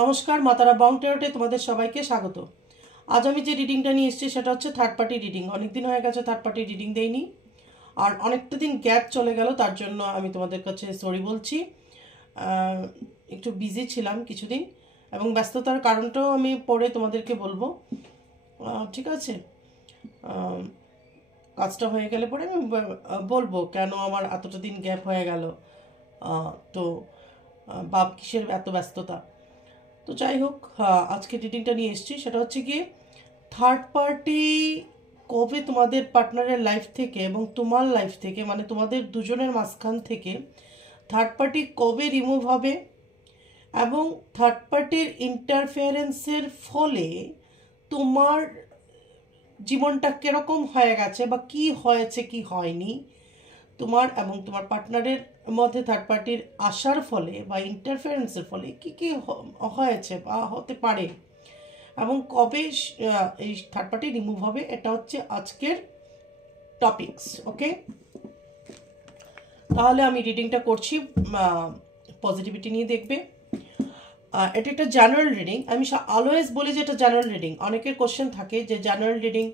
নমস্কার, মাতারা বং টেরোটে তোমাদের সবাইকে স্বাগত। আজ আমি যে রিডিংটা নিয়ে এসেছি সেটা হচ্ছে থার্ড পার্টি রিডিং। অনেকদিন হয়ে গেছে থার্ড পার্টি রিডিং দেইনি, আর অনেকটা দিন গ্যাপ চলে গেল, তার জন্য আমি তোমাদের কাছে সরি বলছি। একটু বিজি ছিলাম কিছুদিন, এবং ব্যস্ততার কারণটাও আমি পরে তোমাদেরকে বলবো। ঠিক আছে, কাজটা হয়ে গেলে পরে আমি বলবো কেন আমার এতটা দিন গ্যাপ হয়ে গেল, তো বাপ কিসের এত ব্যস্ততা। তো যাই হোক, আজকে রিডিংটা নিয়ে এসেছি সেটা হচ্ছে কি, থার্ড পার্টি কবে তোমাদের পার্টনারের লাইফ থেকে এবং তোমার লাইফ থেকে, মানে তোমাদের দুজনের মাঝখান থেকে থার্ড পার্টি কবে রিমুভ হবে, এবং থার্ড পার্টির ইন্টারফেয়ারেন্সের ফলে তোমার জীবনটা কীরকম হয়ে গেছে বা কি হয়েছে কি হয়নি, তোমার এবং তোমার পার্টনারের মধ্যে থার্ড পার্টির আসার ফলে বা ইন্টারফারেন্সের ফলে কি কি হয়েছে বা হতে পারে, এবং কবে এই থার্ড পার্টি রিমুভ হবে, এটা হচ্ছে আজকের টপিকস। ওকে, তাহলে আমি রিডিংটা করছি, পজিটিভিটি নিয়ে দেখবে। এটা একটা জেনারেল রিডিং। আমি অলওয়েজ বলি যে এটা জেনারেল রিডিং। অনেকের কোশ্চেন থাকে যে জেনারেল রিডিং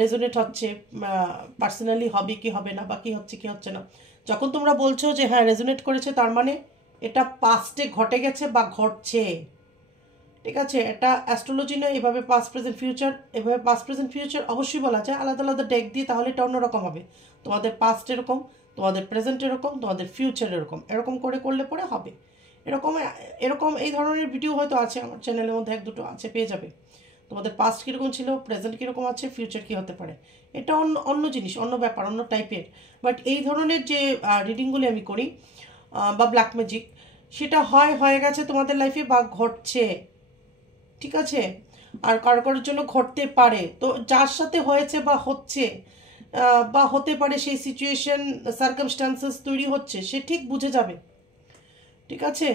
রেজোনেট হচ্ছে, পার্সোনালি হবে কি হবে না, বা কি হচ্ছে কি হচ্ছে না। যখন তোমরা বলছো যে হ্যাঁ রেজোনেট করেছে, তার মানে এটা পাস্টে ঘটে গেছে বা ঘটছে। ঠিক আছে, এটা অ্যাস্ট্রোলজি নয়, এভাবে পাস্ট প্রেজেন্ট ফিউচার, এভাবে পাস্ট প্রেজেন্ট ফিউচার অবশ্যই বলা যায়, আলাদা আলাদা ডেক দিয়ে, তাহলে এটা অন্যরকম হবে। তোমাদের পাস্ট এরকম, তোমাদের প্রেজেন্ট এরকম, তোমাদের ফিউচার এরকম, এরকম করে করলে পরে হবে। এরকম এরকম এই ধরনের ভিডিও হয়তো আছে আমার চ্যানেলের মধ্যে, এক দুটো আছে, পেয়ে যাবে। তোমাদের পাস্ট কীরকম ছিল, প্রেজেন্ট কীরকম আছে, ফিউচার কী হতে পারে, এটা অন্য অন্য জিনিস, অন্য ব্যাপার, অন্য টাইপের। বাট এই ধরনের যে রিডিংগুলি আমি করি বা ব্ল্যাক ম্যাজিক, সেটা হয়ে গেছে তোমাদের লাইফে বা ঘটছে। ঠিক আছে, আর কারো কারোর জন্য ঘটতে পারে। তো যার সাথে হয়েছে বা হচ্ছে বা হতে পারে, সেই সিচুয়েশন সার্কামস্টান্সেস তৈরি হচ্ছে, সে ঠিক বুঝে যাবে। ঠিক আছে,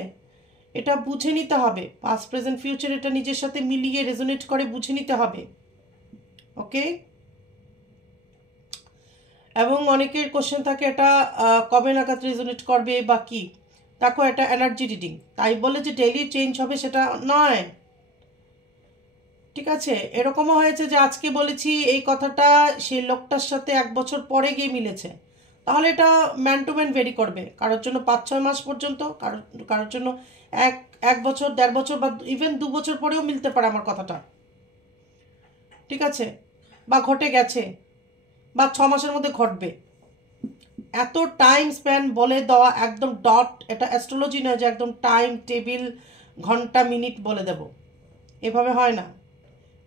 এটা বুঝে নিতে হবে, পাস্ট প্রেজেন্ট ফিউচার এটা নিজের সাথে মিলিয়ে রেজোনেট করে বুঝে নিতে হবে। ওকে, এবং অনেকের কোশ্চেন থাকে এটা কবে নাগাদ রেজোনেট করবে বা কি। দেখো, এটা এনার্জি রিডিং, তাই বলে যে ডেইলি চেঞ্জ হবে সেটা নয়। ঠিক আছে, এরকমও হয়েছে যে আজকে বলেছি এই কথাটা, সেই লোকটার সাথে 1 বছর পরে গিয়ে মিলেছে। তাহলে এটা ম্যান টু ম্যান ভেরি করবে, কারোর জন্য 5-6 মাস পর্যন্ত, কারোর জন্য এক এক বছর, 1.5 বছর, বা ইভেন 2 বছর পরেও মিলতে পারে আমার কথাটা। ঠিক আছে, বা ঘটে গেছে, বা 6 মাসের মধ্যে ঘটবে। এত টাইম স্প্যান বলে দেওয়া একদম ডট, এটা অ্যাস্ট্রোলজি নয় যে একদম টাইম টেবিল ঘন্টা মিনিট বলে দেব, এভাবে হয় না।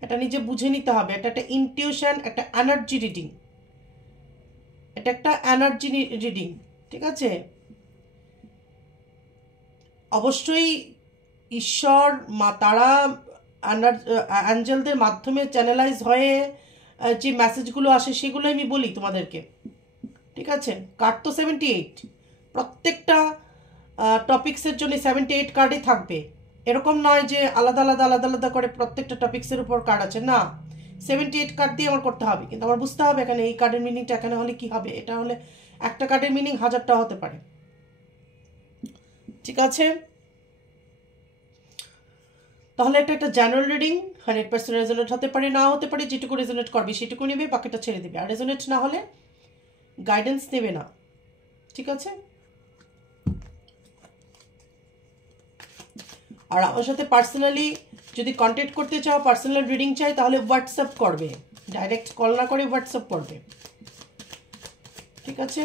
এটা নিজে বুঝে নিতে হবে। এটা একটা ইনটিউশন, একটা এনার্জি রিডিং, এটা একটা এনার্জি রিডিং। ঠিক আছে, অবশ্যই ঈশ্বর, মা তারা, অ্যাঞ্জেলদের মাধ্যমে চ্যানেলাইজ হয়ে যে মেসেজগুলো আসে সেগুলো আমি বলি তোমাদেরকে। ঠিক আছে, কার্ড তো 78, প্রত্যেকটা টপিক্সের জন্য 78 কার্ডই থাকবে। এরকম নয় যে আলাদা আলাদা আলাদা আলাদা করে প্রত্যেকটা টপিক্সের উপর কার্ড আছে, না, 78 কার্ড দিয়ে আমার করতে হবে। কিন্তু আমার বুঝতে হবে এখানে এই কার্ডের মিনিংটা এখানে হলে কি হবে, এটা হলে একটা কার্ডের মিনিং 1000টা হতে পারে। ঠিক আছে, তাহলে এটা একটা জেনারেল রিডিং, 100% রেজোনেট হতে পারে, না হতে পারে। যেটুকু রেজোনেট করবে সেটুকু নেবে, বাকিটা ছেড়ে দেবে। আর রেজোনেট না হলে গাইডেন্স দেবে না। ঠিক আছে, আর আমার সাথে পার্সোনালি যদি কন্ট্যাক্ট করতে চাও, পার্সোনাল রিডিং চাই, তাহলে হোয়াটসঅ্যাপ করবে, ডাইরেক্ট কল না করে হোয়াটসঅ্যাপ করবে। ঠিক আছে,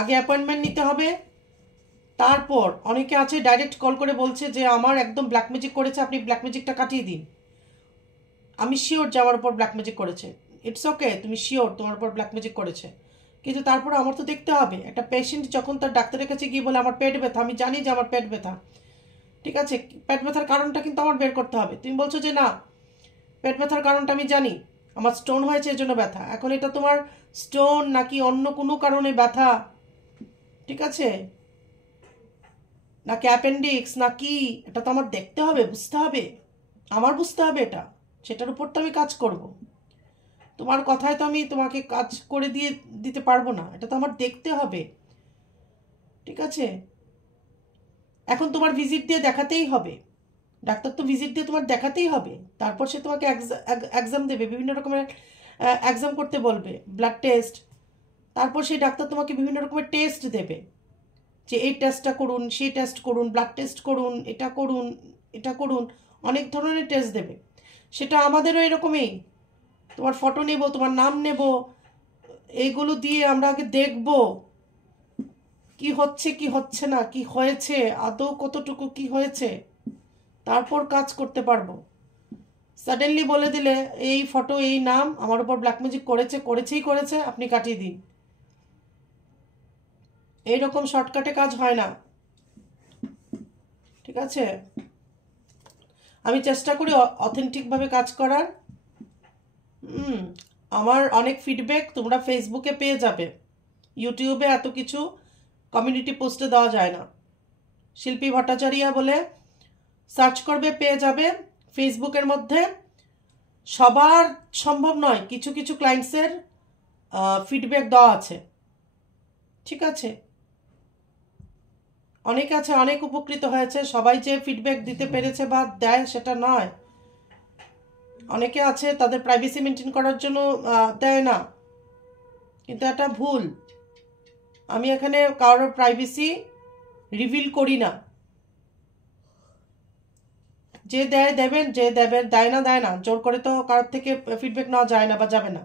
আগে অ্যাপয়েন্টমেন্ট নিতে হবে, তারপর অনেকে আছে ডাইরেক্ট কল করে বলছে যে আমার একদম ব্ল্যাক ম্যাজিক করেছে, আপনি ব্ল্যাক ম্যাজিকটা কাটিয়ে দিন। আমি শিওর যে আমার উপর ব্ল্যাক ম্যাজিক করেছে, ইটস ওকে, তুমি শিওর তোমার উপর ব্ল্যাক ম্যাজিক করেছে, কিন্তু তারপরে আমার তো দেখতে হবে। একটা পেশেন্ট যখন তার ডাক্তারের কাছে গিয়ে বলে আমার পেট ব্যথা, আমি জানি যে আমার পেট ব্যথা। ঠিক আছে, পেট ব্যথার কারণটা কিন্তু আমার বের করতে হবে। তুমি বলছো যে না, পেট ব্যথার কারণটা আমি জানি, আমার স্টোন হয়েছে এর জন্য ব্যথা। এখন এটা তোমার স্টোন নাকি অন্য কোনো কারণে ব্যথা, ঠিক আছে, নাকি অ্যাপেন্ডিক্স নাকি, এটা তো আমার দেখতে হবে, বুঝতে হবে, আমার বুঝতে হবে এটা, সেটার উপর তো আমি কাজ করব। তোমার কথায় তো আমি তোমাকে কাজ করে দিতে পারবো না, এটা তো আমার দেখতে হবে। ঠিক আছে, এখন তোমার ভিজিট দিয়ে দেখাতেই হবে, ডাক্তার তো ভিজিট দিয়ে তোমার দেখাতেই হবে, তারপর সে তোমাকে এক্সাম দেবে, বিভিন্ন রকমের এক্সাম করতে বলবে, ব্লাড টেস্ট, তারপর সেই ডাক্তার তোমাকে বিভিন্ন রকমের টেস্ট দেবে, যে এই টেস্টটা করুন, সেই টেস্ট করুন, ব্লাড টেস্ট করুন, এটা করুন, এটা করুন, অনেক ধরনের টেস্ট দেবে। সেটা আমাদেরও এরকমই, তোমার ফটো নেব, তোমার নাম নেব, এইগুলো দিয়ে আমরা আগে দেখব কি হচ্ছে কি হচ্ছে না, কি হয়েছে, আদৌ কতটুকু কি হয়েছে, তারপর কাজ করতে পারবো। সাডেনলি বলে দিলে এই ফটো এই নাম, আমার উপর ব্ল্যাক ম্যাজিক করেছেই করেছে, আপনি কাটিয়ে দিন, এইরকম শর্টকাটে কাজ হয় না। ঠিক আছে, আমি চেষ্টা করি অথেন্টিকভাবে কাজ করার। আমার অনেক ফিডব্যাক তোমরা ফেসবুকে পেয়ে যাবে, ইউটিউবে এত কিছু কমিউনিটি পোস্টে দেওয়া যায় না। শিল্পী ভট্টাচার্য বলে সার্চ করবে, পেয়ে যাবে। ফেসবুকের মধ্যে সবার সম্ভব নয়, কিছু কিছু ক্লায়েন্টসের ফিডব্যাক দেওয়া আছে। ঠিক আছে, অনেক আছে, অনেক উপকৃত হয়েছে, সবাই যে ফিডব্যাক দিতে পেরেছে বা দেয় সেটা নয়। অনেকে আছে তাদের প্রাইভেসি মেনটেন করার জন্য দেয় না, কিন্তু এটা ভুল। আমি এখানে কারোর প্রাইভেসি রিভিল করি না। যে দেয় দেবেন, যে দেবেন দেয় না, জোর করে তো কারোর থেকে ফিডব্যাক নেওয়া যায় না বা যাবে না।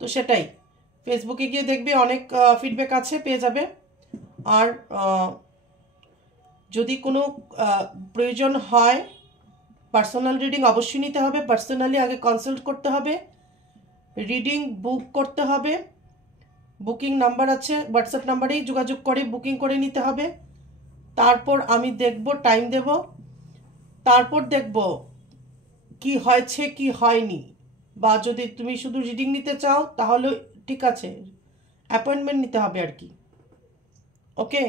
তো সেটাই, ফেসবুকে গিয়ে দেখবে অনেক ফিডব্যাক আছে, পেয়ে যাবে। আর যদি কোনো প্রয়োজন হয়, পার্সোনাল রিডিং অবশ্যই নিতে হবে, পার্সোনালি আগে কনসাল্ট করতে হবে, রিডিং বুক করতে হবে, বুকিং নাম্বার আছে, হোয়াটসঅ্যাপ নাম্বারেই যোগাযোগ করে বুকিং করে নিতে হবে। তারপর আমি দেখব, টাইম দেব, তারপর দেখব কি হয়েছে কি হয়নি। বা যদি তুমি শুধু রিডিং নিতে চাও তাহলে ঠিক আছে, অ্যাপয়েন্টমেন্ট নিতে হবে আর কি। ওকে,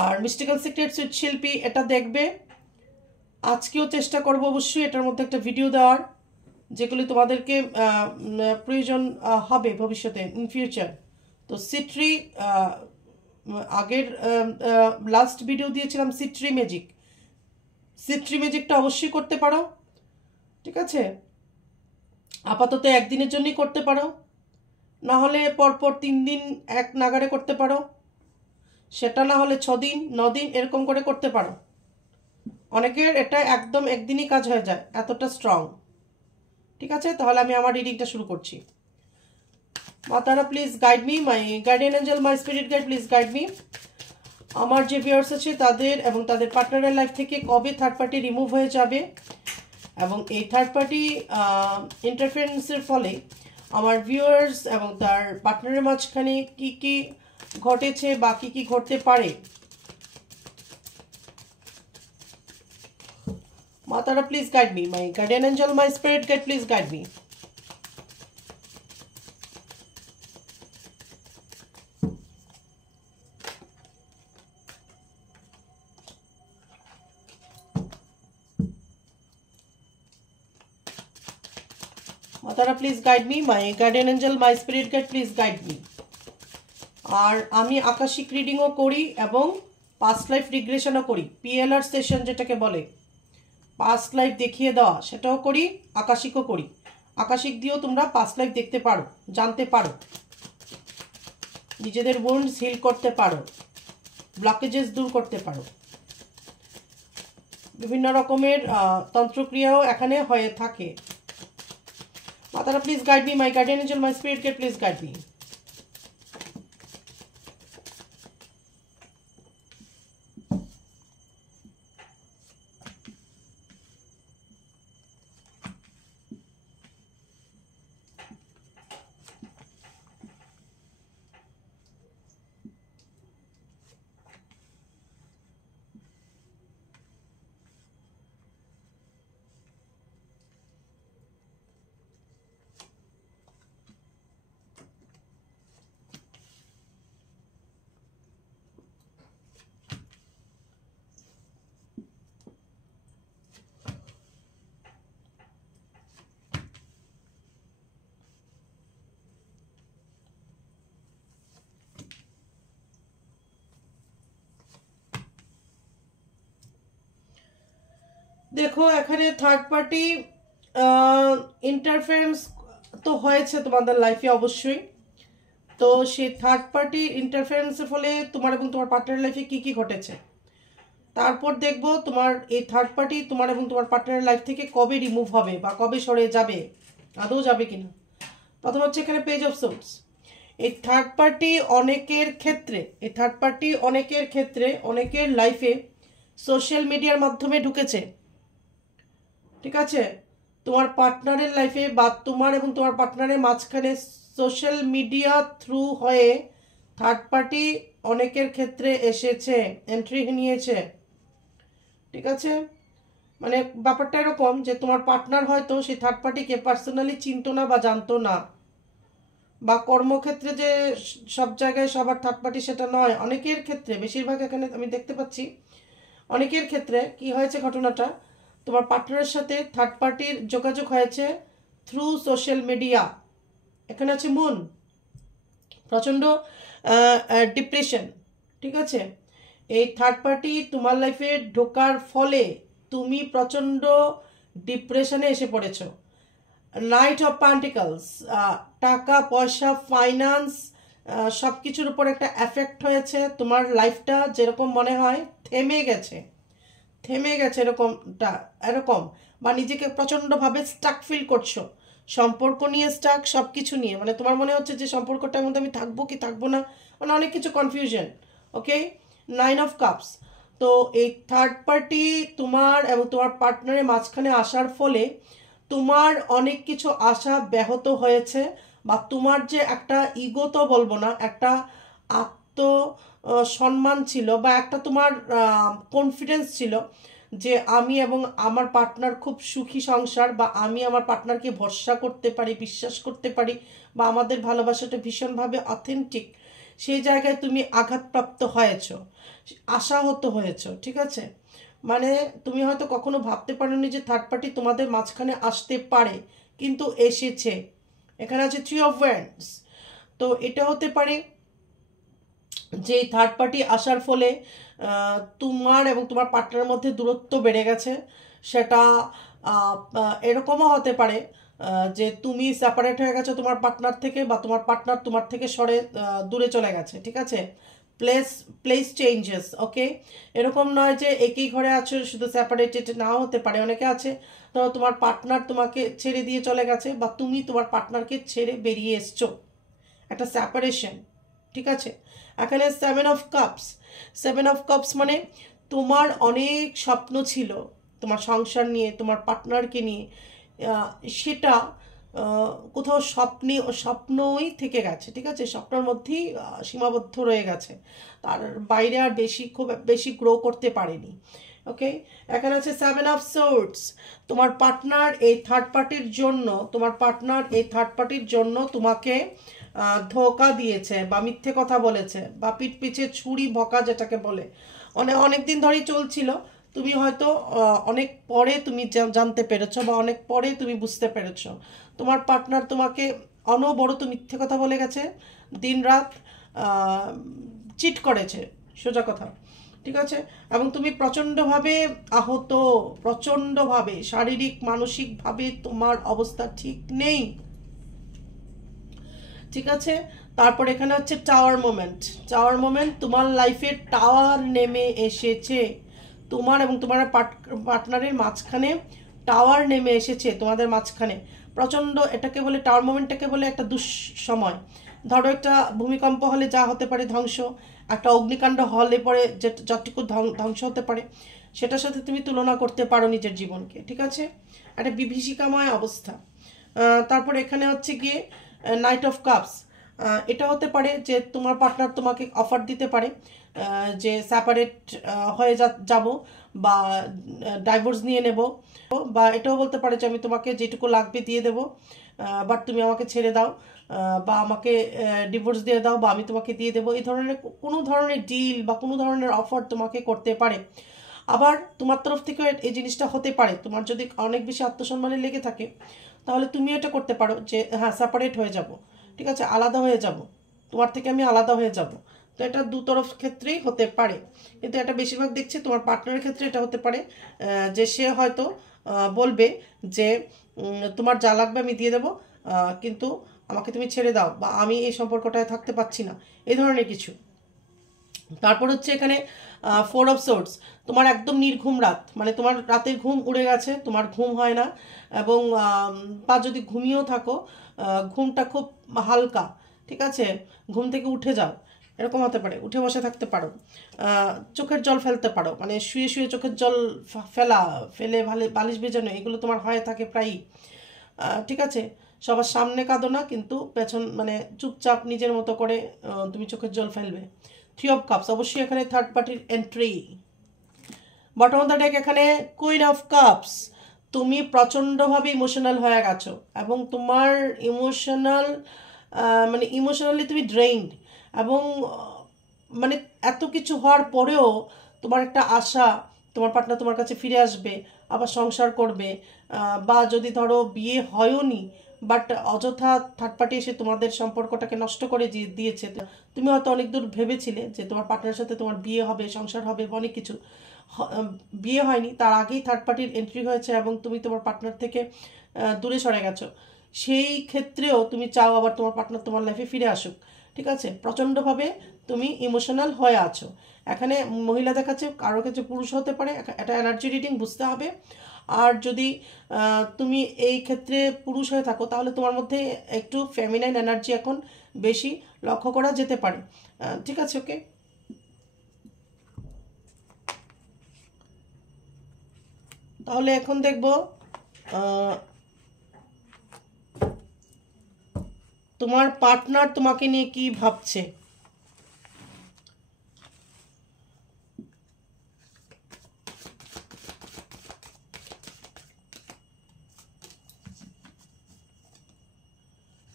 আর মিস্টিক্যাল সিক্রেটস উইথ শিল্পী এটা দেখবে। আজকেও চেষ্টা করব অবশ্যই এটার মধ্যে একটা ভিডিও দেওয়ার, যেগুলি তোমাদেরকে প্রয়োজন হবে ভবিষ্যতে, ইন ফিউচার। তো সিট্রি, আগের লাস্ট ভিডিও দিয়েছিলাম সিট্রি ম্যাজিকটা অবশ্যই করতে পারো। ঠিক আছে, আপাতত একদিনের জন্যই করতে পারো, না হলে পরপর 3 দিন এক নাগারে করতে পারো, সেটা না হলে 6 দিন 9 দিন এরকম করে করতে পারো। অনেকের এটা একদম একদিনই কাজ হয়ে যায়, এতটা স্ট্রং। ঠিক আছে, তাহলে আমি আমার রিডিংটা শুরু করছি। মাতারা please guide me, my guardian angel, my spirit guide please guide me. আমার যে ভিউয়ার্স আছে তাদের এবং তাদের পার্টনারের লাইফ থেকে কবে থার্ড পার্টি রিমুভ হয়ে যাবে, এবং এই থার্ড পার্টি ইন্টারফারেন্সের ফলে আমার ভিউয়ার্স এবং তার পার্টনারের মাঝখানে কি কি ঘটেছে বা কি কি ঘটতে পারে। মাতারা please guide me, my guardian angel, my spirit guide please guide me. মাতারা please guide me, my guardian angel, my spirit guide please guide me. আর আমি আকাশিক রিডিংও করি এবং পাস্ট লাইফ রিগ্রেশনও করি, পিএলআর সেশন যেটাকে বলে, পাস্ট লাইফ দেখিয়ে দেওয়া, সেটাও করি, আকাশিকও করি। আকাশিক দিয়েও তোমরা পাস্ট লাইফ দেখতে পারো, জানতে পারো, নিজেদের উন্ডস হিল করতে পারো, ব্লকেজেস দূর করতে পারো। বিভিন্ন রকমের তন্ত্রক্রিয়াও এখানে হয়ে থাকে। মাতারা please guide me, my guardian angel, my spirit guide please guide me. দেখো এখানে থার্ড পার্টি ইন্টারফারেন্স তো হয়েছে তোমাদের লাইফে অবশ্যই। তো সেই থার্ড পার্টি ইন্টারফারেন্সের ফলে তোমার এবং তোমার পার্টনারের লাইফে কি কি ঘটেছে, তারপর দেখবো তোমার এই থার্ড পার্টি তোমার এবং তোমার পার্টনারের লাইফ থেকে কবে রিমুভ হবে বা কবে সরে যাবে, আদৌ যাবে কিনা। প্রথম হচ্ছে এখানে পেজ অফ সোর্স। এই থার্ড পার্টি অনেকের ক্ষেত্রে অনেকের লাইফে সোশ্যাল মিডিয়ার মাধ্যমে ঢুকেছে, ঠিক আছে। তোমার পার্টনারের লাইফে বা তোমার এবং তোমার পার্টনারের মাঝখানে সোশ্যাল মিডিয়া থ্রু হয়ে থার্ড পার্টি অনেকের ক্ষেত্রে এসেছে, এন্ট্রি নিয়েছে, ঠিক আছে। মানে ব্যাপারটা এরকম যে তোমার পার্টনার হয়তো সেই থার্ড পার্টিকে পার্সোনালি চিনতো না বা জানতো না, বা কর্মক্ষেত্রে যে সব জায়গায় সবার থার্ড পার্টি সেটা নয়, অনেকের ক্ষেত্রে, বেশিরভাগ এখানে আমি দেখতে পাচ্ছি অনেকের ক্ষেত্রে কি হয়েছে ঘটনাটা, তোমার পার্টনারের সাথে থার্ড পার্টির যোগাযোগ হয়েছে থ্রু সোশ্যাল মিডিয়া। এখানে আছে মুন, প্রচণ্ড ডিপ্রেশন, ঠিক আছে। এই থার্ড পার্টি তোমার লাইফে ঢোকার ফলে তুমি প্রচণ্ড ডিপ্রেশনে এসে পড়েছ। নাইট অফ প্যান্টিকলস, টাকা পয়সা ফাইন্যান্স সব কিছুর উপর একটা এফেক্ট হয়েছে। তোমার লাইফটা যেরকম মনে হয় থেমে গেছে এরকম, বা নিজেকে প্রচণ্ডভাবে স্টাক ফিল করছো, সম্পর্ক নিয়ে স্টাক, সব কিছু নিয়ে, মানে তোমার মনে হচ্ছে যে সম্পর্কটার মধ্যে আমি থাকবো কি থাকবো না, মানে অনেক কিছু কনফিউশন। Okay, 9 of cups. তো এই থার্ড পার্টি তোমার এবং তোমার পার্টনারের মাঝখানে আসার ফলে তোমার অনেক কিছু আশা ব্যাহত হয়েছে, বা তোমার যে একটা ইগো তো বলবো না, একটা আত্ম সম্মান ছিল, বা একটা তোমার কনফিডেন্স ছিল যে আমি এবং আমার পার্টনার খুব সুখী সংসার, বা আমি আমার পার্টনারকে ভরসা করতে পারি, বিশ্বাস করতে পারি, বা আমাদের ভালোবাসাটা ভীষণভাবে অথেন্টিক, সেই জায়গায় তুমি আঘাতপ্রাপ্ত হয়েছ, আশাহত হয়েছ, ঠিক আছে। মানে তুমি হয়তো কখনো ভাবতে পারোনি যে থার্ড পার্টি তোমাদের মাঝখানে আসতে পারে, কিন্তু এসেছে। এখানে আছে 3 অফ ওয়ান্ডস। তো এটা হতে পারে যে থার্ড পার্টি আসার ফলে তোমার এবং তোমার পার্টনারের মধ্যে দূরত্ব বেড়ে গেছে। সেটা এরকমও হতে পারে যে তুমি সেপারেট হয়ে গেছো তোমার পার্টনার থেকে, বা তোমার পার্টনার তোমার থেকে সরে দূরে চলে গেছে, ঠিক আছে। প্লেস চেঞ্জেস, ওকে। এরকম নয় যে একই ঘরে আছো শুধু সেপারেটেড, নাও হতে পারে। অনেকে আছে ধরো তোমার পার্টনার তোমাকে ছেড়ে দিয়ে চলে গেছে, বা তুমি তোমার পার্টনারকে ছেড়ে বেরিয়ে এসছো, একটা সেপারেশন, ঠিক আছে। এখানে 7 অফ কাপস মানে তোমার অনেক স্বপ্ন ছিল তোমার সংসার নিয়ে, তোমার পার্টনারকে নিয়ে, সেটা কোথাও স্বপ্নই থেকে গেছে, ঠিক আছে। স্বপ্নের মধ্যেই সীমাবদ্ধ রয়ে গেছে, তার বাইরে আর খুব বেশি গ্রো করতে পারেনি। ওকে, এখানে আছে 7 অফ সোর্ডস। তোমার পার্টনার এই থার্ড পার্টির জন্য তোমাকে ধোকা দিয়েছে, বা মিথ্যে কথা বলেছে, বা পিঠ পিছে ছুরি ভোঁকা যেটাকে বলে, অনেক দিন ধরেই চলছিল। তুমি হয়তো অনেক পরে তুমি জানতে পেরেছো, বা অনেক পরে তুমি বুঝতে পেরেছো তোমার পার্টনার তোমাকে অনবরত মিথ্যে কথা বলে গেছে, দিন রাত চিট করেছে, সোজা কথা, ঠিক আছে। এবং তুমি প্রচণ্ডভাবে আহত, প্রচণ্ডভাবে শারীরিক মানসিকভাবে তোমার অবস্থা ঠিক নেই, ঠিক আছে। তারপর এখানে হচ্ছে টাওয়ার মোমেন্ট। তোমার লাইফে টাওয়ার নেমে এসেছে, তোমার এবং তোমার পার্টনারের মাঝখানে টাওয়ার নেমে এসেছে, তোমাদের মাঝখানে প্রচণ্ড, এটাকে বলে টাওয়ার মোমেন্টটাকে বলে একটা দুঃসময়। ধরো একটা ভূমিকম্প হলে যা হতে পারে ধ্বংস, একটা অগ্নিকাণ্ড হলে পরে যতটুকু ধ্বংস হতে পারে, সেটার সাথে তুমি তুলনা করতে পারো নিজের জীবনকে, ঠিক আছে। একটা বিভীষিকাময় অবস্থা। তারপর এখানে হচ্ছে গিয়ে নাইট অফ কাপস। এটা হতে পারে যে তোমার পার্টনার তোমাকে অফার দিতে পারে যে সেপারেট হয়ে যাব, বা ডাইভোর্স নিয়ে নেব, বা এটাও বলতে পারে যে আমি তোমাকে যেটুকু লাগবে দিয়ে দেবো, বাট তুমি আমাকে ছেড়ে দাও, বা আমাকে ডিভোর্স দিয়ে দাও, বা আমি তোমাকে দিয়ে দেবো। এই ধরনের কোনো ধরনের ডিল বা কোনো ধরনের অফার তোমাকে করতে পারে। আবার তোমার তরফ থেকে এই জিনিসটা হতে পারে, তোমার যদি অনেক বেশি আত্মসম্মানে লেগে থাকে, তাহলে তুমি এটা করতে পারো যে হ্যাঁ সেপারেট হয়ে যাব, ঠিক আছে, আলাদা হয়ে যাব, তোমার থেকে আমি আলাদা হয়ে যাব, তো এটা দুতরফ ক্ষেত্রেই হতে পারে, কিন্তু এটা বেশিরভাগ দেখছি তোমার পার্টনারের ক্ষেত্রে এটা হতে পারে যে সে হয়তো বলবে যে তোমার যা লাগবে আমি দিয়ে দেবো, কিন্তু আমাকে তুমি ছেড়ে দাও, বা আমি এই সম্পর্কটায় থাকতে পারছি না, এই ধরনের কিছু। তারপর হচ্ছে এখানে 4 of Swords, তোমার একদম নির্ঘুম রাত, মানে তোমার রাতের ঘুম উড়ে গেছে, তোমার ঘুম হয় না, এবং বা যদি ঘুমিয়েও থাকো ঘুমটা খুব হালকা, ঠিক আছে, ঘুম থেকে উঠে যাও, এরকম হতে পারে, উঠে বসে থাকতে পারো, চোখের জল ফেলতে পারো, মানে শুয়ে শুয়ে চোখের জল ফেলে বালিশ ভেজানো, এগুলো তোমার হয়ে থাকে প্রায়ই, ঠিক আছে। সবার সামনে কাঁদো না, কিন্তু পেছন মানে চুপচাপ নিজের মতো করে তুমি চোখের জল ফেলবে। 3 of Cups, অবশ্যই এখানে থার্ড পার্টির entry. Bottom of the deck এখানে কুইন অফ কাপস, তুমি প্রচণ্ডভাবে ইমোশনাল হয়ে গেছো, এবং তোমার মানে ইমোশনালি তুমি ড্রেইনড, এবং মানে এত কিছু হওয়ার পরেও তোমার একটা আশা তোমার পার্টনার তোমার কাছে ফিরে আসবে, আবার সংসার করবে, বা যদি ধরো বিয়ে হয়ওনি বাট অযথা থার্ড পার্টি এসে তোমাদের সম্পর্কটাকে নষ্ট করে দিয়েছে, তুমি হয়তো অনেক দূর ভেবেছিলে যে তোমার পার্টনারের সাথে তোমার বিয়ে হবে, সংসার হবে, অনেক কিছু, বিয়ে হয়নি, তার আগেই থার্ড পার্টির এন্ট্রি হয়েছে এবং তুমি তোমার পার্টনার থেকে দূরে সরে গেছো, সেই ক্ষেত্রেও তুমি চাও আবার তোমার পার্টনার তোমার লাইফে ফিরে আসুক, ঠিক আছে। প্রচণ্ডভাবে তুমি ইমোশনাল হয়ে আছো। এখানে মহিলা দেখাচ্ছে, কারোর কাছে পুরুষ হতে পারে, এটা এনার্জি রিডিং, বুঝতে হবে। আর যদি তুমি এই ক্ষেত্রে পুরুষ হয়ে থাকো তাহলে তোমার মধ্যে একটু ফেমিনাইন এনার্জি এখন বেশি লক্ষ্য করা যেতে পারে, ঠিক আছে, ওকে। তাহলে এখন দেখবো তোমার পার্টনার তোমাকে নিয়ে কি ভাবছে।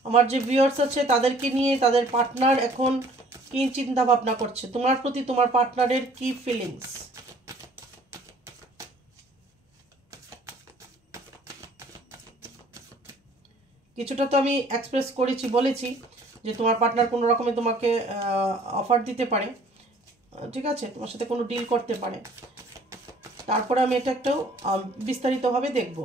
আমার যে ভিউয়ার্স আছে তাদেরকে নিয়ে তাদের পার্টনার এখন কি চিন্তা ভাবনা করছে, তোমার প্রতি তোমার পার্টনারের কি ফিলিংস। কিছুটা তো আমি এক্সপ্রেস করেছি, বলেছি যে তোমার পার্টনার কোনো রকমে তোমাকে অফার দিতে পারে, ঠিক আছে, তোমার সাথে কোনো ডিল করতে পারে। তারপরে আমি এটা একটু বিস্তারিতভাবে দেখব,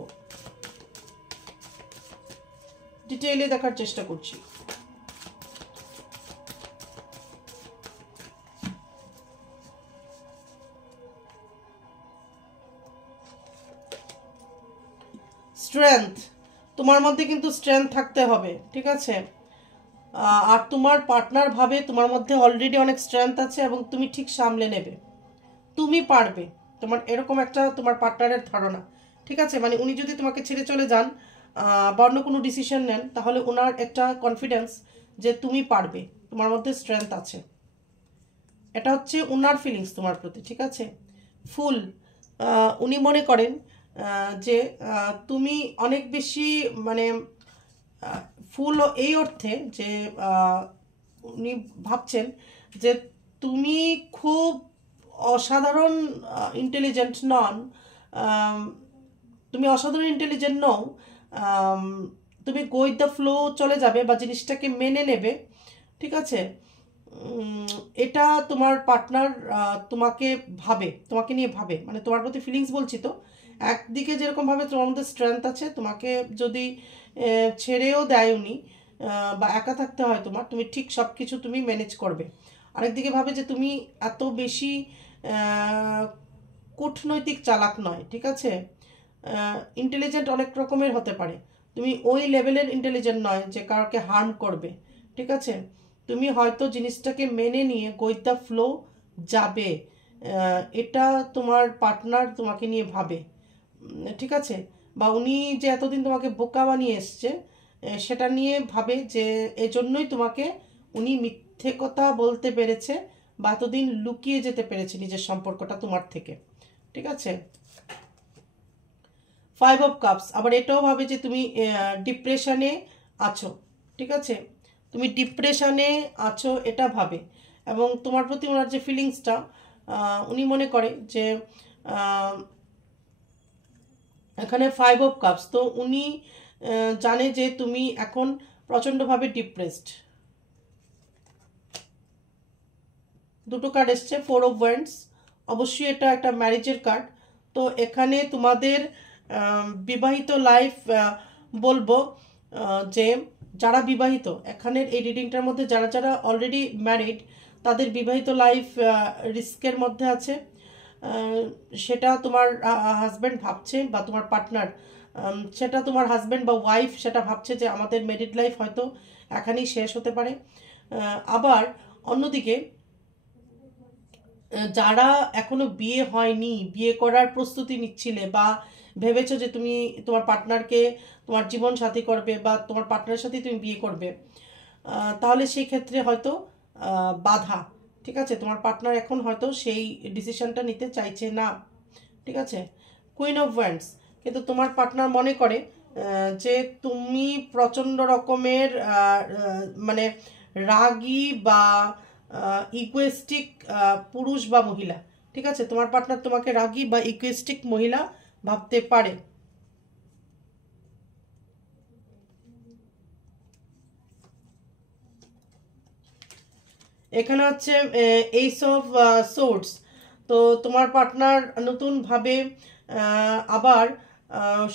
ডিটেইলে দেখার চেষ্টা করছি। স্ট্রেংথ, তোমার মধ্যে কিন্তু স্ট্রেংথ থাকতে হবে, ঠিক আছে। আর তোমার পার্টনার ভাবে তোমার মধ্যে অলরেডি অনেক স্ট্রেংথ আছে এবং তুমি ঠিক সামলে নেবে, তুমি পারবে, তোমার এরকম একটা তোমার পার্টনারের ধারণা, ঠিক আছে। মানে উনি যদি তোমাকে ছেড়ে চলে যান বা অন্য কোনো ডিসিশন নেন, তাহলে ওনার একটা কনফিডেন্স যে তুমি পারবে, তোমার মধ্যে স্ট্রেংথ আছে, এটা হচ্ছে ওনার ফিলিংস তোমার প্রতি, ঠিক আছে। ফুল, উনি মনে করেন যে তুমি অনেক বেশি মানে ফুল এই অর্থে যে উনি ভাবছেন যে তুমি খুব অসাধারণ ইন্টেলিজেন্ট নন, তুমি অসাধারণ ইন্টেলিজেন্ট নও, তুমি গো উইথ দ্য ফ্লো চলে যাবে বা জিনিসটাকে মেনে নেবে, ঠিক আছে। এটা তোমার পার্টনার তোমাকে তোমাকে নিয়ে ভাবে, মানে তোমার প্রতি ফিলিংস বলছি তো। একদিকে যেরকম ভাবে তোমার মধ্যে স্ট্রেংথ আছে, তোমাকে যদি ছেড়েও দেয় উনি বা একা থাকতে হয় তোমার, তুমি ঠিক সব কিছু তুমি ম্যানেজ করবে। আরেকদিকে ভাবে যে তুমি এত বেশি কূটনৈতিক চালাক নয়, ঠিক আছে। ইন্টেলিজেন্ট অনেক রকমের হতে পারে, তুমি ওই লেভেলের ইন্টেলিজেন্ট নয় যে কাউকে হার্ম করবে, ঠিক আছে। তুমি হয়তো জিনিসটাকে মেনে নিয়ে গো উইথ দ্য ফ্লো যাবে, এটা তোমার পার্টনার তোমাকে নিয়ে ভাবে, ঠিক আছে। বা উনি যে এতদিন তোমাকে বোকা বানিয়ে এসছে সেটা নিয়ে ভাবে যে এজন্যই তোমাকে উনি মিথ্যে কথা বলতে পেরেছে বা এতদিন লুকিয়ে যেতে পেরেছে নিজের সম্পর্কটা তোমার থেকে, ঠিক আছে। 5 of Cups, আবার এটাও ভাবে যে তুমি ডিপ্রেশনে আছো, ঠিক আছে, তুমি ডিপ্রেশনে আছো এটা ভাবে, এবং তোমার প্রতি ওনার যে ফিলিংসটা উনি মনে করে যে এখানে 5 of Cups, তো উনি জানে যে তুমি এখন প্রচণ্ডভাবে ডিপ্রেসড। দুটো কার্ড এসছে, 4 অফ ওয়ান্ডস। অবশ্যই এটা একটা ম্যারেজের কার্ড। তো এখানে তোমাদের বিবাহিত লাইফ বলবো যে যারা বিবাহিত, এখানের এই রিডিংটার মধ্যে যারা যারা অলরেডি ম্যারিড, তাদের বিবাহিত লাইফ রিস্কের মধ্যে আছে। সেটা তোমার হাজব্যান্ড ভাবছে, বা তোমার পার্টনার, সেটা তোমার হাজব্যান্ড বা ওয়াইফ সেটা ভাবছে যে আমাদের ম্যারিড লাইফ হয়তো এখানেই শেষ হতে পারে। আবার অন্যদিকে যারা এখনো বিয়ে হয়নি, বিয়ে করার প্রস্তুতি নিচ্ছিলে, বা ভেবেছো যে তুমি তোমার পার্টনারকে তোমার জীবন সাথী করবে, বা তোমার পার্টনারের সাথে তুমি বিয়ে করবে, তাহলে সেই ক্ষেত্রে হয়তো বাধা। ঠিক আছে, তোমার পার্টনার এখন হয়তো সেই ডিসিশনটা নিতে চাইছে না। ঠিক আছে, কুইন অফ ওয়ান্ডস। কিন্তু তোমার পার্টনার মনে করে যে তুমি প্রচণ্ড রকমের মানে রাগী বা ইগোয়েস্টিক পুরুষ বা মহিলা। ঠিক আছে, তোমার পার্টনার তোমাকে রাগী বা ইগোয়েস্টিক মহিলা ভাবতে পারে। এখানে হচ্ছে এইস অফ সোর্ডস। তো তোমার পার্টনার নতুনভাবে আবার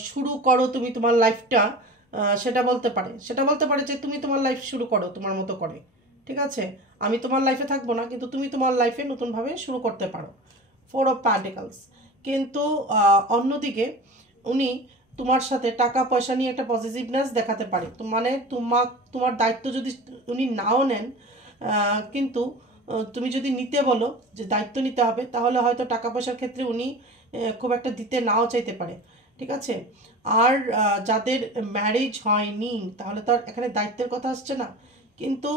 শুরু করো তুমি তোমার লাইফটা, সেটা বলতে পারে। সেটা বলতে পারে যে তুমি তোমার লাইফ শুরু করো তোমার মতো করে। ঠিক আছে, আমি তোমার লাইফে থাকবো না, কিন্তু তুমি তোমার লাইফে নতুনভাবে শুরু করতে পারো। 4 অফ প্যান্টিকলস। কিন্তু অন্যদিকে উনি তোমার সাথে টাকা পয়সা নিয়ে একটা পজিটিভনেস দেখাতে পারে। তো মানে তোমার দায়িত্ব যদি উনি নাও নেন, কিন্তু তুমি যদি নিতে বলো যে দায়িত্ব নিতে হবে, তাহলে হয়তো টাকা পয়সার ক্ষেত্রে উনি খুব একটা দিতে নাও চাইতে পারে। ঠিক আছে, আর যাদের ম্যারেজ হয়নি, তাহলে তো আর এখানে দায়িত্বের কথা আসছে না। কিন্তু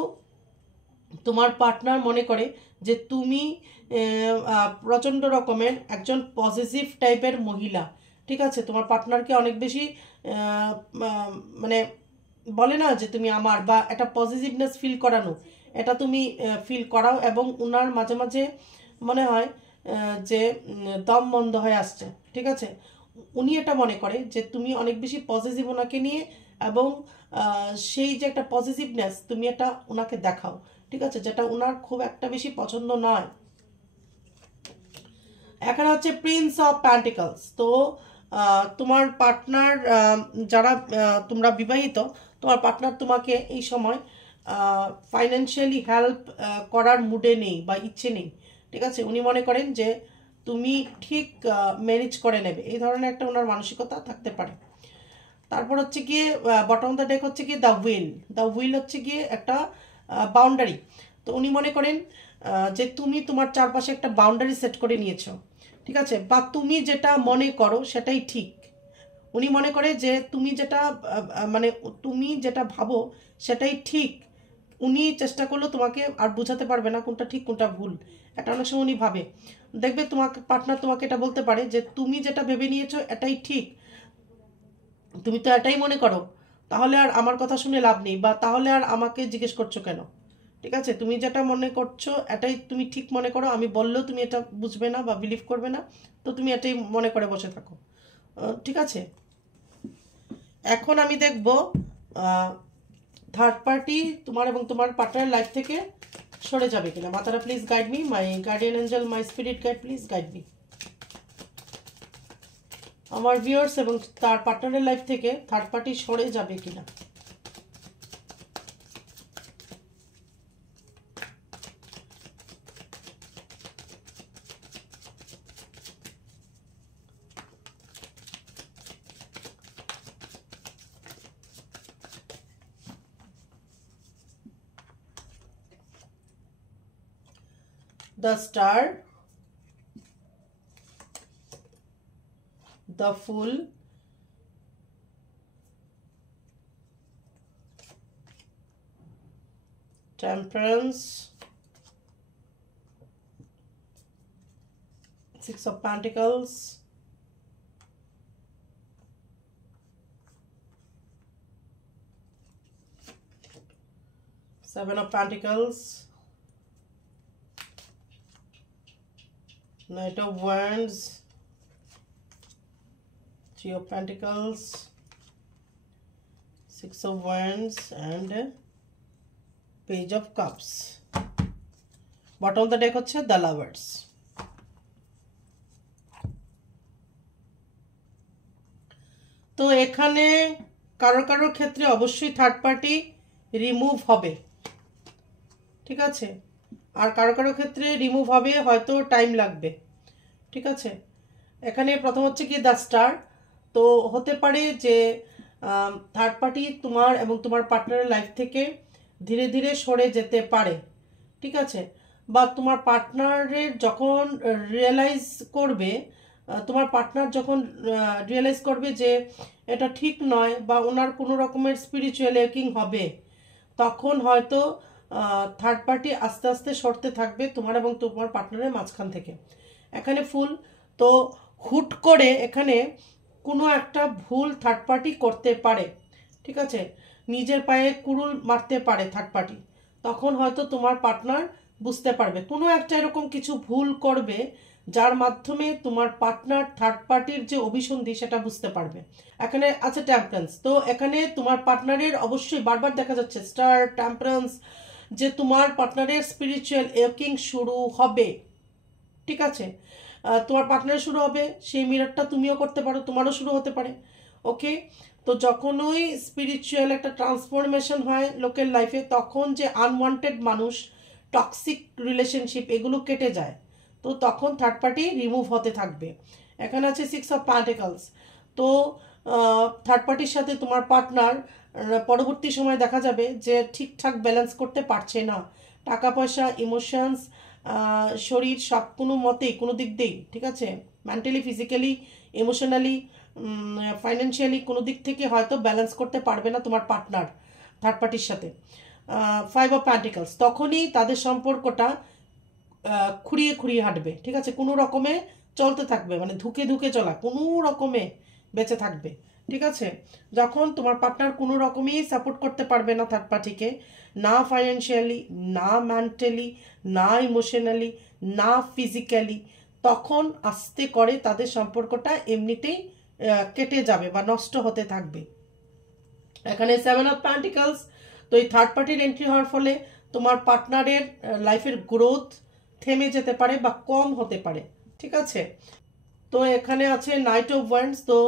তোমার পার্টনার মনে করে যে তুমি প্রচণ্ড রকমের একজন পজিটিভ টাইপের মহিলা। ঠিক আছে, তোমার পার্টনারকে অনেক বেশি মানে বলে না যে তুমি আমার, বা একটা পজিটিভনেস ফিল করানো, এটা তুমি ফিল করাও। এবং উনার মাঝে মাঝে মনে হয় যে দম বন্ধ হয়ে আসছে। ঠিক আছে, উনি এটা মনে করে যে তুমি অনেক বেশি পজিটিভ ওনাকে নিয়ে, এবং সেই যে একটা পজিটিভনেস তুমি এটা ওনাকে দেখাও। ঠিক আছে, যেটা ওনার খুব একটা বেশি পছন্দ নয়। এখানে হচ্ছে প্রিন্স অফ প্যান্টিকলস। তো তোমার পার্টনার, যারা তোমরা বিবাহিত, তোমার পার্টনার তোমাকে এই সময় ফাইন্যান্সিয়ালি হেল্প করার মুডে নেই বা ইচ্ছে নেই। ঠিক আছে, উনি মনে করেন যে তুমি ঠিক ম্যানেজ করে নেবে, এই ধরনের একটা ওনার মানসিকতা থাকতে পারে। তারপর হচ্ছে গিয়ে বটম অফ দ্য ডেক হচ্ছে গিয়ে দ্য হুইল। দ্য হুইল হচ্ছে গিয়ে একটা বাউন্ডারি। তো উনি মনে করেন যে তুমি তোমার চারপাশে একটা বাউন্ডারি সেট করে নিয়েছো। ঠিক আছে, বা তুমি যেটা মনে করো সেটাই ঠিক। উনি মনে করে যে তুমি যেটা মানে তুমি যেটা ভাবো সেটাই ঠিক। উনি চেষ্টা করলেও তোমাকে আর বোঝাতে পারবে না কোনটা ঠিক কোনটা ভুল। এটা অনেক সময় উনি ভাবে। দেখবে তোমাকে পার্টনার তোমাকে এটা বলতে পারে যে তুমি যেটা ভেবে নিয়েছো এটাই ঠিক, তুমি তো এটাই মনে করো, তাহলে আর আমার কথা শুনে লাভ নেই, বা তাহলে আর আমাকে জিজ্ঞেস করছো কেন। ঠিক আছে, তুমি যেটা মনে করছো এটাই তুমি ঠিক মনে করো, আমি বললেও তুমি এটা বুঝবে না বা বিলিভ করবে না, তো তুমি এটাই মনে করে বসে থাকো। ঠিক আছে, এখন আমি দেখব থার্ড পার্টি তোমার এবং তোমার পার্টনার লাইফ থেকে সরে যাবে কিনা। মাতারা please guide me, my guardian angel, my spirit guide, please guide me. আমার ভিউয়ার্স এবং তার পার্টনারের লাইফ থেকে থার্ড পার্টি সরে যাবে কিনা। The Star, the Fool, Temperance, Six of Pentacles, Seven of Pentacles, Knight of Wands, Three of Pentacles, Six of Wands, and Page of Cups. Bottom of the deck হচ্ছে the lovers. তো এখানে কারোর কারোর ক্ষেত্রে অবশ্যই থার্ড পার্টি রিমুভ হবে, ঠিক আছে, আর কারো কারো ক্ষেত্রে রিমুভ হবে, হয়তো টাইম লাগবে, ঠিক আছে। এখানে প্রথম হচ্ছে কি দ্য স্টার। তো হতে পারে যে থার্ড পার্টি তোমার এবং তোমার পার্টনারের লাইফ থেকে ধীরে ধীরে সরে যেতে পারে, ঠিক আছে। বা তোমার পার্টনারের যখন রিয়েলাইজ করবে, তোমার পার্টনার যখন রিয়েলাইজ করবে যে এটা ঠিক নয় বা ওনার কোনো রকমের স্পিরিচুয়াল ওয়েকিং হবে, তখন হয়তো থার্ড পার্টি আস্তে আস্তে সরতে থাকবে তোমার এবং তোমার পার্টনারের মাঝখান থেকে। এখানে ফুল। তো হুট করে এখানে কোনো একটা ভুল থার্ড পার্টি করতে পারে, ঠিক আছে, নিজের পায়ে কুড়ুল মারতে পারে থার্ড পার্টি। তখন হয়তো তোমার পার্টনার বুঝতে পারবে কোনো একটা এরকম কিছু ভুল করবে, যার মাধ্যমে তোমার পার্টনার থার্ড পার্টির যে অভিসন্ধি সেটা বুঝতে পারবে। এখানে আছে টেম্পারেন্স। তো এখানে তোমার পার্টনারের অবশ্যই বারবার দেখা যাচ্ছে স্টার, টেম্পারেন্স, যে তোমার পার্টনারের স্পিরিচুয়াল ওয়েকিং শুরু হবে, ঠিক আছে। তোমার পার্টনার শুরু হবে, সেই মিররটা তুমিও করতে পারো, তোমারও শুরু হতে পারে। ওকে। তো যখনই স্পিরিচুয়াল একটা ট্রান্সফরমেশন হয় লোকের লাইফে, তখন যে আনওয়ান্টেড মানুষ, টক্সিক রিলেশনশিপ, এগুলো কেটে যায়। তো তখন থার্ড পার্টি রিমুভ হতে থাকবে। এখানে আছে 6 অফ পেন্টাকলস। তো থার্ড পার্টির সাথে তোমার পার্টনার পরবর্তী সময় দেখা যাবে যে ঠিকঠাক ব্যালেন্স করতে পারছে না। টাকা পয়সা, ইমোশনস, শরীর, সব কোনো মতেই, কোনো দিক দিয়েই, ঠিক আছে, মেন্টালি, ফিজিক্যালি, ইমোশনালি, ফাইন্যান্সিয়ালি, কোনো দিক থেকে হয়তো ব্যালেন্স করতে পারবে না তোমার পার্টনার থার্ড পার্টির সাথে। 5 অফ পেন্টাকলস। তখনই তাদের সম্পর্কটা খুঁড়িয়ে খুঁড়িয়ে হাঁটবে, ঠিক আছে, কোনো রকমে চলতে থাকবে, মানে ধুকে ধুকে চলা, কোনো রকমে বেঁচে থাকবে, ঠিক আছে। যখন তোমার পার্টনার কোনো রকমই সাপোর্ট করতে পারবে না থার্ড পার্টিকে, না ফাইন্যান্সিয়ালি, না মেন্টালি, না ইমোশনালি, না ফিজিক্যালি, তখন আস্তে করে তাদের সম্পর্কটা এমনিতেই কেটে যাবে বা নষ্ট হতে থাকবে। এখানে 7 অফ পেন্টাকলস। তো এই থার্ড পার্টির এন্ট্রি হওয়ার ফলে তোমার পার্টনারের লাইফের গ্রোথ থেমে যেতে পারে বা কম হতে পারে, ঠিক আছে। তো এখানে আছে নাইট অফ ওয়ান্ডস। তো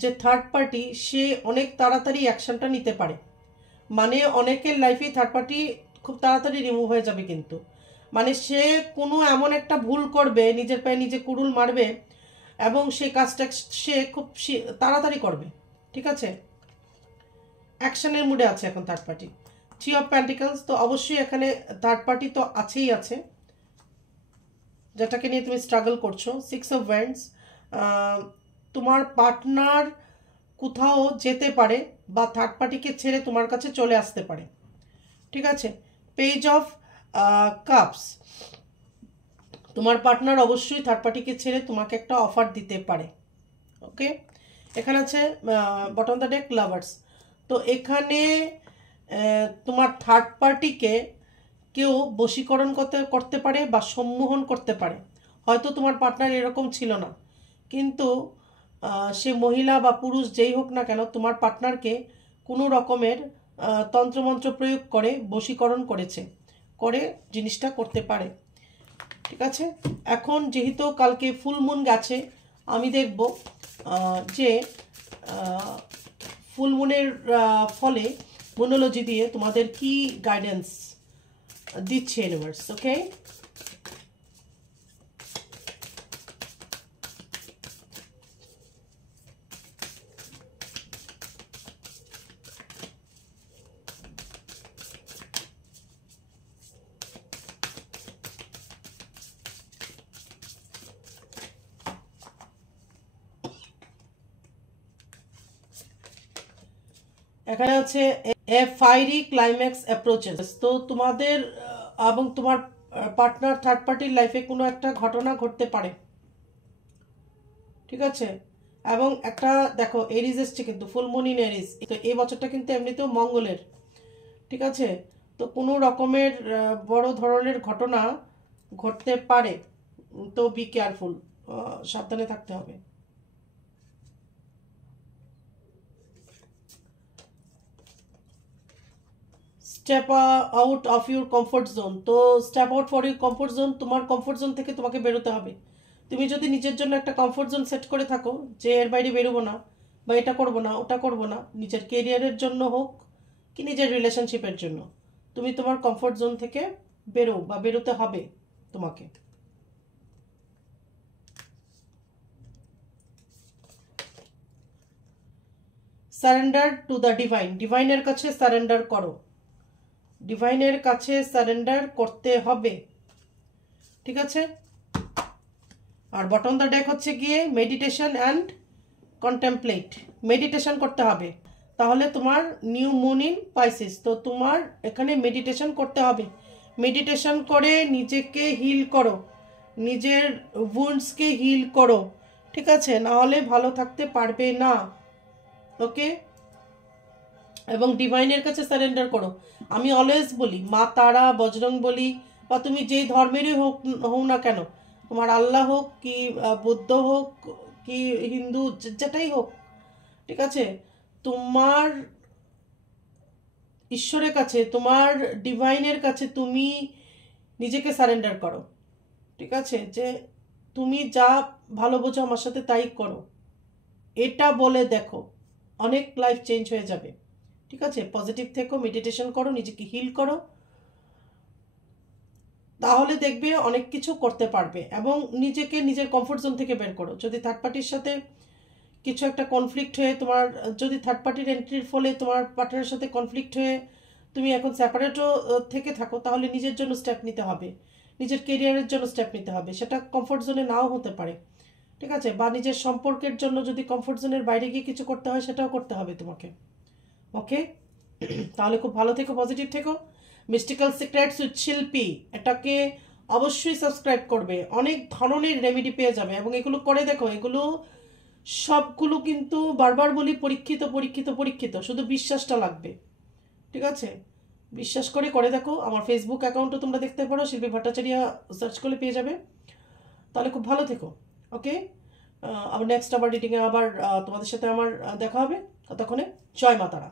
যে থার্ড পার্টি, সে অনেক তাড়াতাড়ি অ্যাকশনটা নিতে পারে, মানে অনেকের লাইফে থার্ড পার্টি খুব তাড়াতাড়ি রিমুভ হয়ে যাবে, কিন্তু মানে সে কোনো এমন একটা ভুল করবে, নিজের পায়ে নিজে কুড়ুল মারবে, এবং সেই কাজটা সে খুব তাড়াতাড়ি করবে, ঠিক আছে। অ্যাকশনের মুডে আছে এখন থার্ড পার্টি। 3 of pentacles. তো অবশ্যই এখানে থার্ড পার্টি তো আছেই আছে, যেটাকে নিয়ে তুমি স্ট্রাগল করছো। 6 অফ ওয়ান্ডস। তোমার পার্টনার কোথাও যেতে পারে বা থার্ড পার্টিকে ছেড়ে তোমার কাছে চলে আসতে পারে, ঠিক আছে। Page of cups. তোমার পার্টনার অবশ্যই থার্ড পার্টিকে ছেড়ে তোমাকে একটা অফার দিতে পারে, ওকে। এখানে আছে বটম দ্য ডেক লাভার্স। তো এখানে তোমার থার্ড পার্টিকে কেউ বশীকরণ করতে পারে বা সম্মোহন করতে পারে। হয়তো তোমার পার্টনার এরকম ছিল না, কিন্তু সে মহিলা বা পুরুষ যেই হোক না কেন, তোমার পার্টনারকে কোনো রকমের তন্ত্রমন্ত্র প্রয়োগ করে বশীকরণ করে জিনিসটা করতে পারে, ঠিক আছে। এখন যেহেতু কালকে ফুল মুন গেছে, আমি দেখব যে ফুল মুনের ফলে মোনোলজি দিয়ে তোমাদের কি গাইডেন্স দিচ্ছে ইউনিভার্স, ওকে। এখানে আছে এ ফায়ারি ক্লাইম্যাক্স অ্যাপ্রোচেস। তো তোমাদের এবং তোমার পার্টনার থার্ড পার্টির লাইফে কোনো একটা ঘটনা ঘটতে পারে, ঠিক আছে। এবং একটা দেখো এরিজ এসছে, কিন্তু ফুল মুন ইন এরিজ। তো এই বছরটা কিন্তু এমনিতেও মঙ্গলের, ঠিক আছে। তো কোনো রকমের বড় ধরনের ঘটনা ঘটতে পারে, তো বি কেয়ারফুল, সাবধানে থাকতে হবে। Step out of your comfort zone. তো step out for your comfort zone, তোমার কমফোর্ট জোন থেকে তোমাকে বেরোতে হবে। তুমি যদি নিজের জন্য একটা কমফোর্ট জোন সেট করে থাকো যে এর বাইরে বেরোবো না, বা এটা করবো না, ওটা করবো না, নিজের কেরিয়ারের জন্য হোক কি নিজের রিলেশনশিপের জন্য, তুমি তোমার কমফোর্ট জোন থেকে বেরো বা বেরোতে হবে তোমাকে। সারেন্ডার টু দ্য ডিভাইন, ডিভাইনের কাছে সারেন্ডার করো, ডিভাইনের কাছে সারেন্ডার করতে হবে, ঠিক আছে। আর বটম দ্য ডেক হচ্ছে গিয়ে মেডিটেশন অ্যান্ড কন্টেম্পলেট, মেডিটেশন করতে হবে, তাহলে তোমার নিউ মুন ইন পাইসিস, তো তোমার এখানে মেডিটেশন করতে হবে। মেডিটেশন করে নিজেকে হিল করো, নিজের উন্ডসকে হিল করো, ঠিক আছে, না হলে ভালো থাকতে পারবে না, ওকে। এবং ডিভাইনের কাছে সারেন্ডার করো। আমি অলওয়েজ বলি মা তারা, বজরং বলি, বা তুমি যেই ধর্মেরই হও না কেন, তোমার আল্লাহ হোক কি বুদ্ধ হোক কি হিন্দু, যেটাই হোক, ঠিক আছে, তোমার ঈশ্বরের কাছে, তোমার ডিভাইনের কাছে তুমি নিজেকে সারেন্ডার করো, ঠিক আছে, যে তুমি যা ভালো বোঝো আমার সাথে তাই করো, এটা বলে দেখো, অনেক লাইফ চেঞ্জ হয়ে যাবে, ঠিক আছে। পজিটিভ থেকো, মেডিটেশন করো, নিজেকে হিল করো, তাহলে দেখবে অনেক কিছু করতে পারবে। এবং নিজেকে নিজের কমফোর্ট জোন থেকে বের করো। যদি থার্ড পার্টির সাথে কিছু একটা কনফ্লিক্ট হয়ে তোমার, যদি থার্ড পার্টির এন্ট্রির ফলে তোমার পার্টনারের সাথে কনফ্লিক্ট হয়ে তুমি এখন সেপারেটও থেকে থাকো, তাহলে নিজের জন্য স্টেপ নিতে হবে, নিজের কেরিয়ারের জন্য স্টেপ নিতে হবে, সেটা কমফোর্ট জোনে নাও হতে পারে, ঠিক আছে, বা নিজের সম্পর্কের জন্য যদি কমফোর্ট জোনের বাইরে গিয়ে কিছু করতে হয় সেটাও করতে হবে তোমাকে, ওকে। তাহলে খুব ভালো থেকো, পজিটিভ থেকো। মিস্টিক্যাল সিক্রেটস উইথ শিল্পী, এটাকে অবশ্যই সাবস্ক্রাইব করবে, অনেক ধরনের রেমেডি পেয়ে যাবে, এবং এগুলো করে দেখো, এগুলো সবগুলো কিন্তু বারবার বলি পরীক্ষিত পরীক্ষিত পরীক্ষিত, শুধু বিশ্বাসটা লাগবে, ঠিক আছে, বিশ্বাস করে দেখো। আমার ফেসবুক অ্যাকাউন্টও তোমরা দেখতে পারো, শিল্পী ভট্টাচার্য সার্চ করলে পেয়ে যাবে। তাহলে খুব ভালো থেকো, ওকে। আবার নেক্সট আবার রিডিংয়ে আবার তোমাদের সাথে আমার দেখা হবে, ততক্ষণে জয় মা তারা।